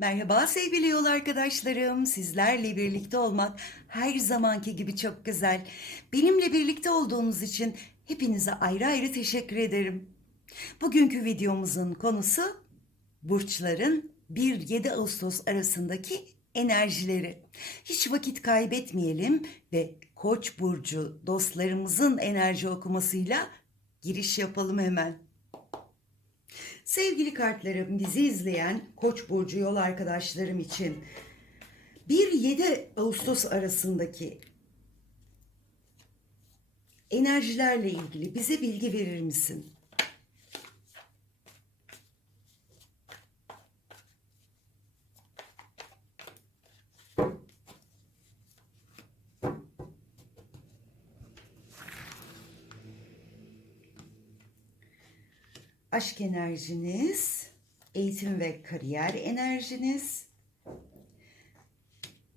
Merhaba sevgili yol arkadaşlarım. Sizlerle birlikte olmak her zamanki gibi çok güzel. Benimle birlikte olduğunuz için hepinize ayrı ayrı teşekkür ederim. Bugünkü videomuzun konusu burçların 1-7 Ağustos arasındaki enerjileri. Hiç vakit kaybetmeyelim ve Koç burcu dostlarımızın enerji okumasıyla giriş yapalım hemen. Sevgili kartlarım, bizi izleyen Koç burcu yol arkadaşlarım için 1-7 Ağustos arasındaki enerjilerle ilgili bize bilgi verir misin? Aşk enerjiniz, eğitim ve kariyer enerjiniz,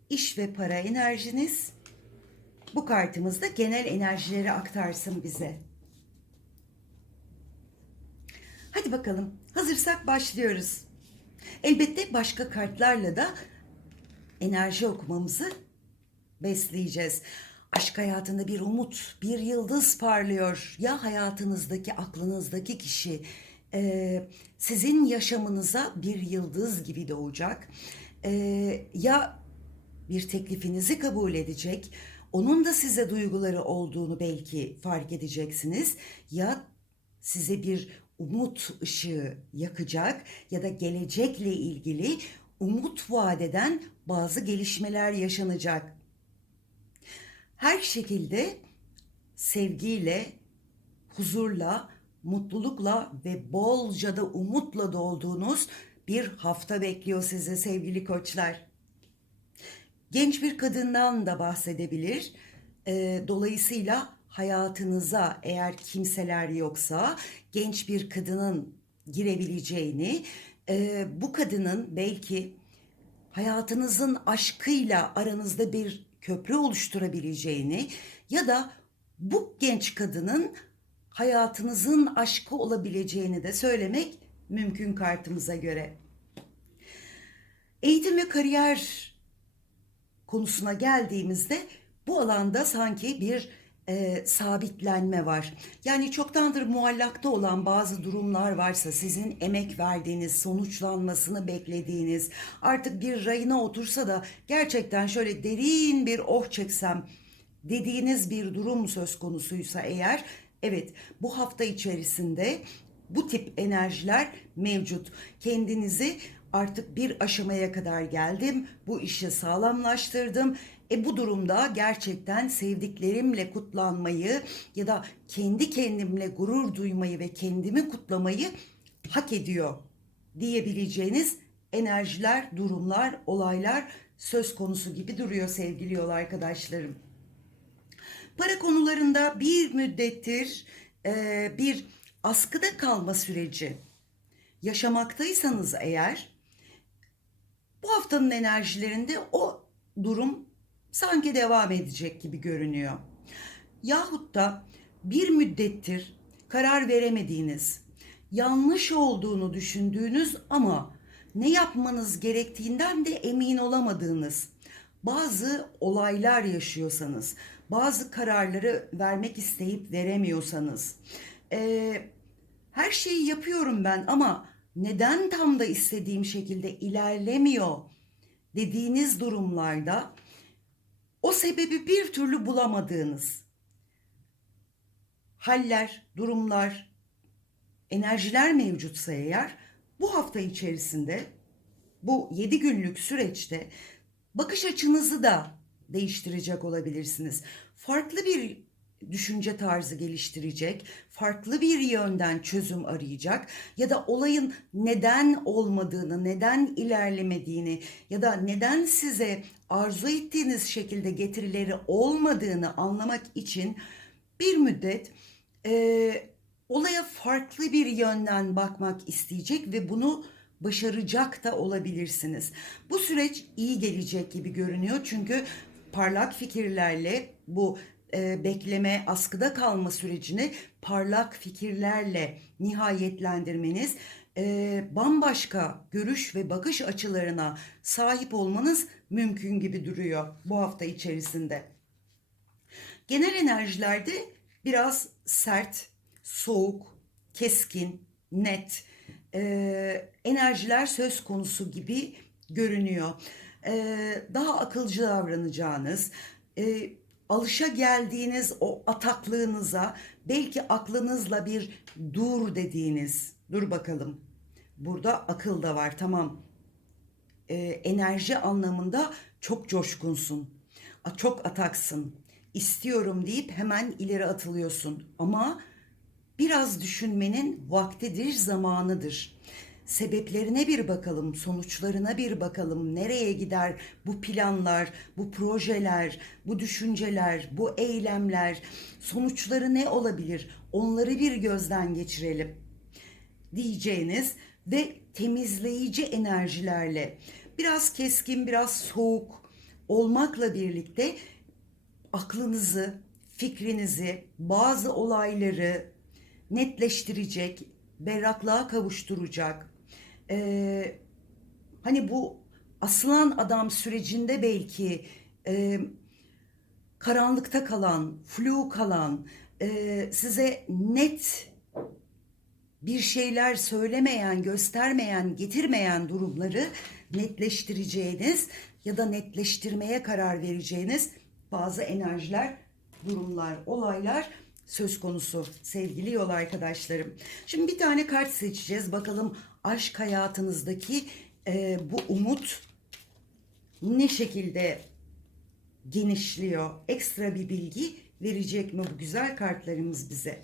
iş ve para enerjiniz. Bu kartımızda genel enerjileri aktarsın bize. Hadi bakalım. Hazırsak başlıyoruz. Elbette başka kartlarla da enerji okumamızı besleyeceğiz. Aşk hayatında bir umut, bir yıldız parlıyor. Ya hayatınızdaki, aklınızdaki kişi e, sizin yaşamınıza bir yıldız gibi doğacak. E, ya bir teklifinizi kabul edecek, onun da size duyguları olduğunu belki fark edeceksiniz. Ya size bir umut ışığı yakacak ya da gelecekle ilgili umut vadeden bazı gelişmeler yaşanacak her şekilde sevgiyle, huzurla, mutlulukla ve bolca da umutla dolduğunuz bir hafta bekliyor sizi sevgili koçlar. Genç bir kadından da bahsedebilir. Ee, dolayısıyla hayatınıza eğer kimseler yoksa genç bir kadının girebileceğini, e, bu kadının belki hayatınızın aşkıyla aranızda bir köprü oluşturabileceğini ya da bu genç kadının hayatınızın aşkı olabileceğini de söylemek mümkün kartımıza göre. Eğitim ve kariyer konusuna geldiğimizde bu alanda sanki bir e, sabitlenme var. Yani çoktandır muallakta olan bazı durumlar varsa sizin emek verdiğiniz, sonuçlanmasını beklediğiniz, artık bir rayına otursa da gerçekten şöyle derin bir oh çeksem dediğiniz bir durum söz konusuysa eğer evet bu hafta içerisinde bu tip enerjiler mevcut. Kendinizi artık bir aşamaya kadar geldim. Bu işi sağlamlaştırdım. E bu durumda gerçekten sevdiklerimle kutlanmayı ya da kendi kendimle gurur duymayı ve kendimi kutlamayı hak ediyor diyebileceğiniz enerjiler, durumlar, olaylar söz konusu gibi duruyor sevgili yol arkadaşlarım. Para konularında bir müddettir e, bir askıda kalma süreci yaşamaktaysanız eğer bu haftanın enerjilerinde o durum sanki devam edecek gibi görünüyor. Yahut da bir müddettir karar veremediğiniz, yanlış olduğunu düşündüğünüz ama ne yapmanız gerektiğinden de emin olamadığınız bazı olaylar yaşıyorsanız, bazı kararları vermek isteyip veremiyorsanız, e, her şeyi yapıyorum ben ama neden tam da istediğim şekilde ilerlemiyor dediğiniz durumlarda o sebebi bir türlü bulamadığınız haller, durumlar, enerjiler mevcutsa eğer bu hafta içerisinde bu 7 günlük süreçte bakış açınızı da değiştirecek olabilirsiniz. Farklı bir düşünce tarzı geliştirecek, farklı bir yönden çözüm arayacak ya da olayın neden olmadığını, neden ilerlemediğini ya da neden size arzu ettiğiniz şekilde getirileri olmadığını anlamak için bir müddet e, olaya farklı bir yönden bakmak isteyecek ve bunu başaracak da olabilirsiniz. Bu süreç iyi gelecek gibi görünüyor çünkü parlak fikirlerle bu e, bekleme, askıda kalma sürecini parlak fikirlerle nihayetlendirmeniz e, bambaşka görüş ve bakış açılarına sahip olmanız mümkün gibi duruyor bu hafta içerisinde. Genel enerjilerde biraz sert, soğuk, keskin, net e, enerjiler söz konusu gibi görünüyor. Daha akılcı davranacağınız, alışa geldiğiniz o ataklığınıza belki aklınızla bir dur dediğiniz, dur bakalım. Burada akıl da var tamam. E, enerji anlamında çok coşkunsun. Çok ataksın. İstiyorum deyip hemen ileri atılıyorsun. Ama biraz düşünmenin vaktidir, zamanıdır. Sebeplerine bir bakalım, sonuçlarına bir bakalım. Nereye gider bu planlar, bu projeler, bu düşünceler, bu eylemler, sonuçları ne olabilir? Onları bir gözden geçirelim diyeceğiniz ve temizleyici enerjilerle biraz keskin, biraz soğuk olmakla birlikte aklınızı, fikrinizi, bazı olayları netleştirecek, berraklığa kavuşturacak. Ee, hani bu aslan adam sürecinde belki e, karanlıkta kalan, flu kalan, e, size net bir şeyler söylemeyen, göstermeyen, getirmeyen durumları netleştireceğiniz ya da netleştirmeye karar vereceğiniz bazı enerjiler, durumlar, olaylar söz konusu sevgili yol arkadaşlarım. Şimdi bir tane kart seçeceğiz. Bakalım aşk hayatınızdaki e, bu umut ne şekilde genişliyor? Ekstra bir bilgi verecek mi bu güzel kartlarımız bize?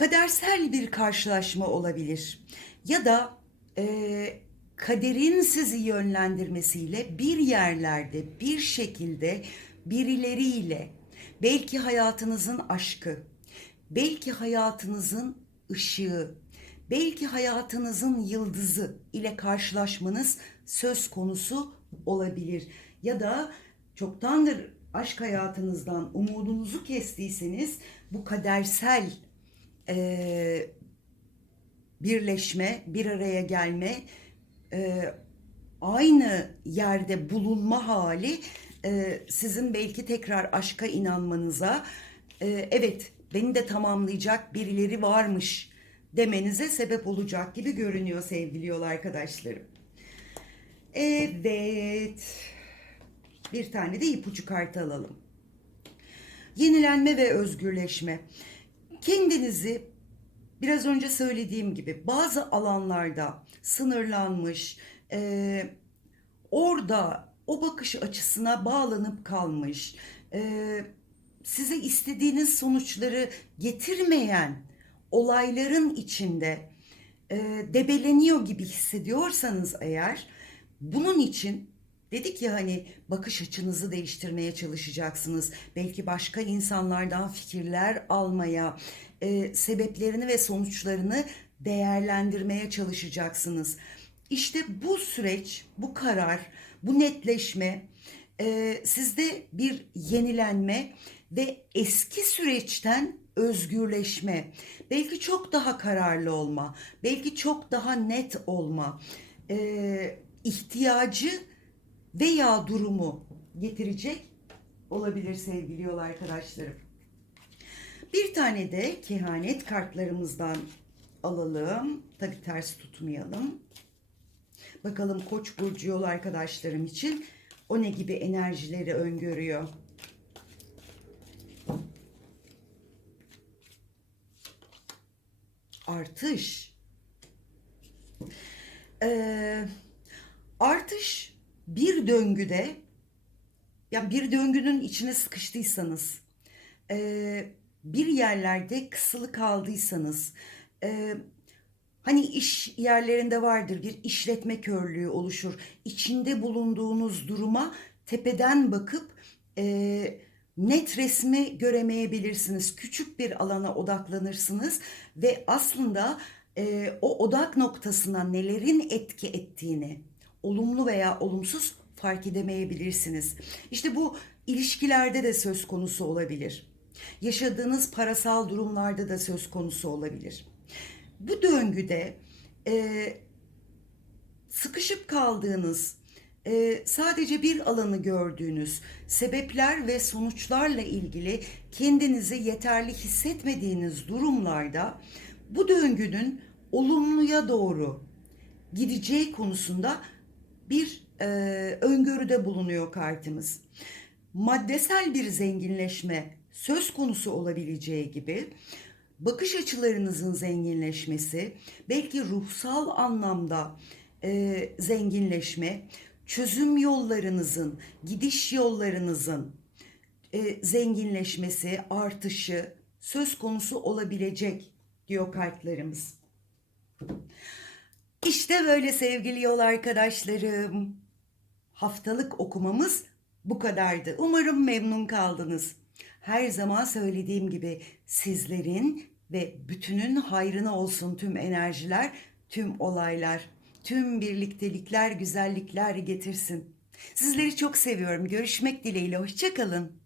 kadersel bir karşılaşma olabilir ya da e, kaderin sizi yönlendirmesiyle bir yerlerde bir şekilde birileriyle belki hayatınızın aşkı, belki hayatınızın ışığı, belki hayatınızın yıldızı ile karşılaşmanız söz konusu olabilir. Ya da çoktandır aşk hayatınızdan umudunuzu kestiyseniz bu kadersel e, birleşme, bir araya gelme, e, aynı yerde bulunma hali e, sizin belki tekrar aşka inanmanıza, e, evet beni de tamamlayacak birileri varmış demenize sebep olacak gibi görünüyor sevgili yol arkadaşlarım. Evet. Bir tane de ipucu kartı alalım. Yenilenme ve özgürleşme. Kendinizi biraz önce söylediğim gibi bazı alanlarda sınırlanmış, e, orada o bakış açısına bağlanıp kalmış, e, size istediğiniz sonuçları getirmeyen olayların içinde e, debeleniyor gibi hissediyorsanız eğer bunun için dedik ya hani bakış açınızı değiştirmeye çalışacaksınız. Belki başka insanlardan fikirler almaya, e, sebeplerini ve sonuçlarını değerlendirmeye çalışacaksınız. İşte bu süreç, bu karar, bu netleşme e, sizde bir yenilenme ve eski süreçten özgürleşme, belki çok daha kararlı olma, belki çok daha net olma e, ihtiyacı veya durumu getirecek olabilir sevgili yol arkadaşlarım. Bir tane de kehanet kartlarımızdan alalım. Tabi ters tutmayalım. Bakalım Koç burcu yol arkadaşlarım için o ne gibi enerjileri öngörüyor. Artış. Ee, artış bir döngüde ya bir döngünün içine sıkıştıysanız e, bir yerlerde kısılı kaldıysanız e, hani iş yerlerinde vardır bir işletme körlüğü oluşur içinde bulunduğunuz duruma tepeden bakıp e, net resmi göremeyebilirsiniz küçük bir alana odaklanırsınız ve aslında e, o odak noktasına nelerin etki ettiğini olumlu veya olumsuz fark edemeyebilirsiniz. İşte bu ilişkilerde de söz konusu olabilir. Yaşadığınız parasal durumlarda da söz konusu olabilir. Bu döngüde e, sıkışıp kaldığınız, e, sadece bir alanı gördüğünüz, sebepler ve sonuçlarla ilgili kendinizi yeterli hissetmediğiniz durumlarda bu döngünün olumluya doğru gideceği konusunda bir e, öngörüde bulunuyor kartımız. Maddesel bir zenginleşme söz konusu olabileceği gibi bakış açılarınızın zenginleşmesi, belki ruhsal anlamda e, zenginleşme, çözüm yollarınızın, gidiş yollarınızın e, zenginleşmesi, artışı söz konusu olabilecek diyor kartlarımız. İşte böyle sevgili yol arkadaşlarım. Haftalık okumamız bu kadardı. Umarım memnun kaldınız. Her zaman söylediğim gibi sizlerin ve bütünün hayrına olsun tüm enerjiler, tüm olaylar, tüm birliktelikler, güzellikler getirsin. Sizleri çok seviyorum. Görüşmek dileğiyle. Hoşçakalın.